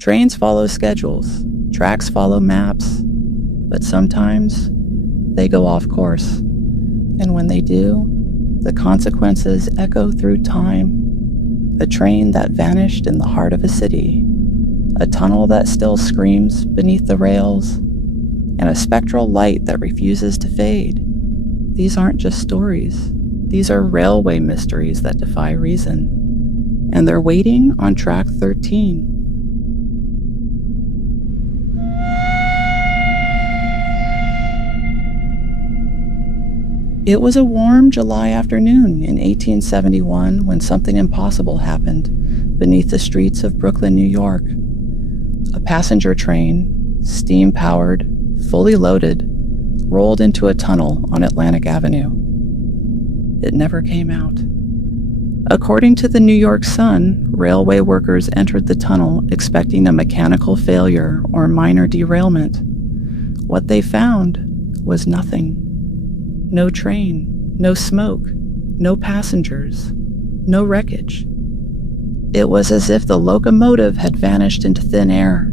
Trains follow schedules, tracks follow maps, but sometimes they go off course. And when they do, the consequences echo through time. A train that vanished in the heart of a city, a tunnel that still screams beneath the rails, and a spectral light that refuses to fade. These aren't just stories. These are railway mysteries that defy reason. And they're waiting on track 13. It was a warm July afternoon in 1871 when something impossible happened beneath the streets of Brooklyn, New York. A passenger train, steam-powered, fully loaded, rolled into a tunnel on Atlantic Avenue. It never came out. According to the New York Sun, railway workers entered the tunnel expecting a mechanical failure or minor derailment. What they found was nothing. No train, no smoke, no passengers, no wreckage. It was as if the locomotive had vanished into thin air.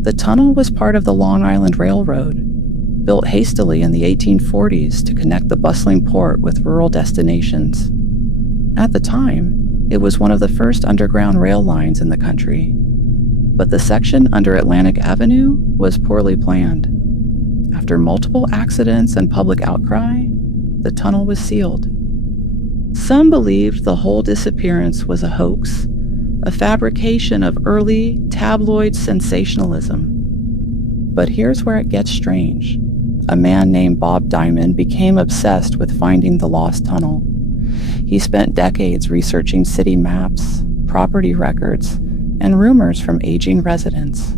The tunnel was part of the Long Island Railroad, built hastily in the 1840s to connect the bustling port with rural destinations. At the time, it was one of the first underground rail lines in the country, but the section under Atlantic Avenue was poorly planned. After multiple accidents and public outcry, the tunnel was sealed. Some believed the whole disappearance was a hoax, a fabrication of early tabloid sensationalism. But here's where it gets strange. A man named Bob Diamond became obsessed with finding the lost tunnel. He spent decades researching city maps, property records, and rumors from aging residents.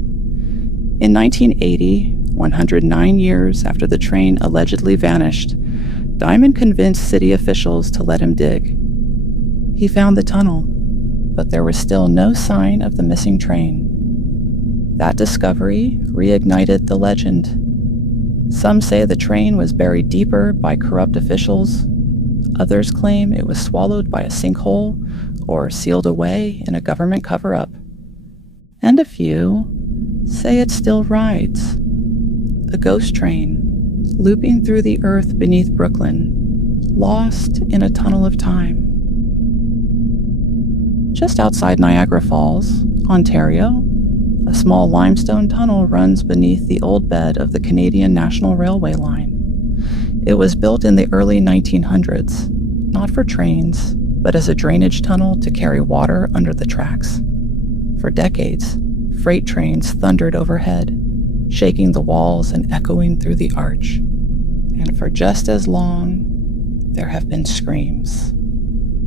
In 1980, 109 years after the train allegedly vanished, Diamond convinced city officials to let him dig. He found the tunnel, but there was still no sign of the missing train. That discovery reignited the legend. Some say the train was buried deeper by corrupt officials. Others claim it was swallowed by a sinkhole or sealed away in a government cover-up. And a few say it still rides. A ghost train, looping through the earth beneath Brooklyn, lost in a tunnel of time. Just outside Niagara Falls, Ontario, a small limestone tunnel runs beneath the old bed of the Canadian National Railway line. It was built in the early 1900s, not for trains, but as a drainage tunnel to carry water under the tracks. For decades, freight trains thundered overhead, shaking the walls and echoing through the arch. And for just as long, there have been screams.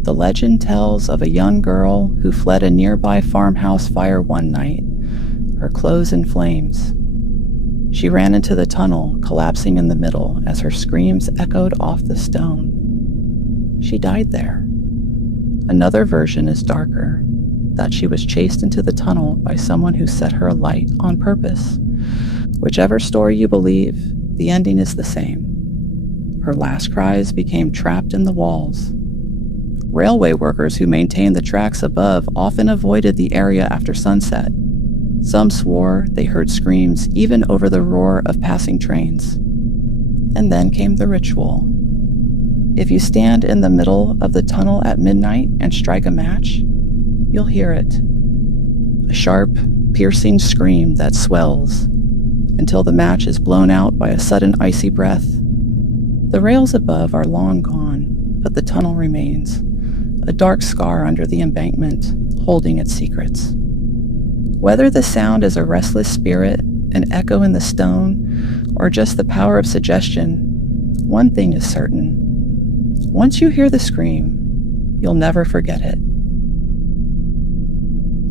The legend tells of a young girl who fled a nearby farmhouse fire one night, her clothes in flames. She ran into the tunnel, collapsing in the middle as her screams echoed off the stone. She died there. Another version is darker, that she was chased into the tunnel by someone who set her alight on purpose. Whichever story you believe, the ending is the same. Her last cries became trapped in the walls. Railway workers who maintained the tracks above often avoided the area after sunset. Some swore they heard screams even over the roar of passing trains. And then came the ritual. If you stand in the middle of the tunnel at midnight and strike a match, you'll hear it. A sharp, piercing scream that swells until the match is blown out by a sudden icy breath. The rails above are long gone, but the tunnel remains, a dark scar under the embankment, holding its secrets. Whether the sound is a restless spirit, an echo in the stone, or just the power of suggestion, one thing is certain. Once you hear the scream, you'll never forget it.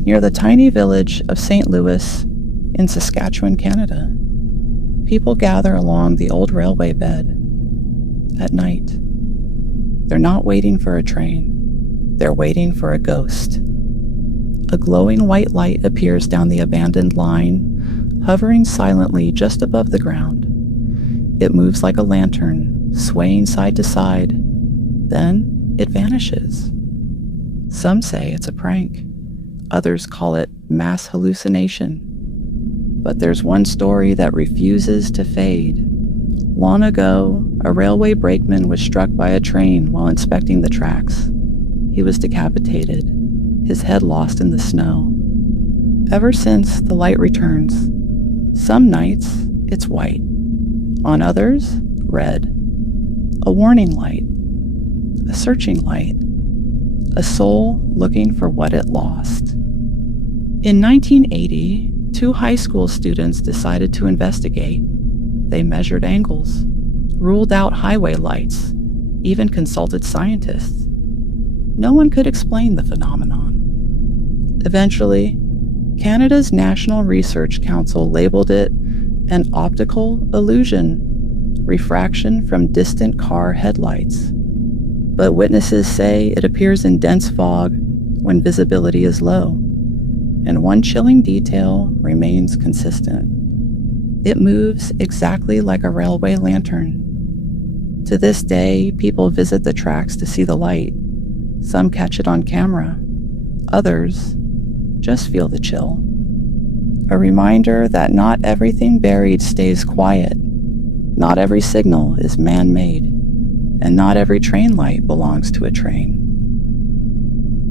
Near the tiny village of St. Louis in Saskatchewan, Canada, people gather along the old railway bed at night. They're not waiting for a train. They're waiting for a ghost. A glowing white light appears down the abandoned line, hovering silently just above the ground. It moves like a lantern, swaying side to side. Then it vanishes. Some say it's a prank. Others call it mass hallucination. But there's one story that refuses to fade. Long ago, a railway brakeman was struck by a train while inspecting the tracks. He was decapitated, his head lost in the snow. Ever since, the light returns. Some nights, it's white. On others, red. A warning light. A searching light. A soul looking for what it lost. In 1980, 2 high school students decided to investigate. They measured angles, ruled out highway lights, even consulted scientists. No one could explain the phenomenon. Eventually, Canada's National Research Council labeled it an optical illusion, refraction from distant car headlights. But witnesses say it appears in dense fog when visibility is low, and one chilling detail remains consistent. It moves exactly like a railway lantern. To this day, people visit the tracks to see the light. Some catch it on camera. Others just feel the chill. A reminder that not everything buried stays quiet. Not every signal is man-made. And not every train light belongs to a train.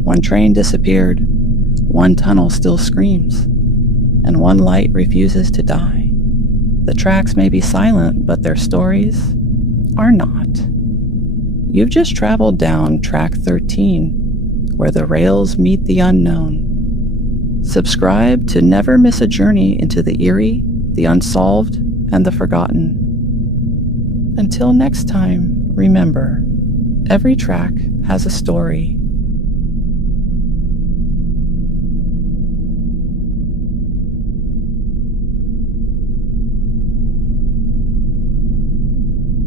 One train disappeared. One tunnel still screams. And one light refuses to die. The tracks may be silent, but their stories are not. You've just traveled down track 13, where the rails meet the unknown. Subscribe to never miss a journey into the eerie, the unsolved, and the forgotten. Until next time, remember, every track has a story.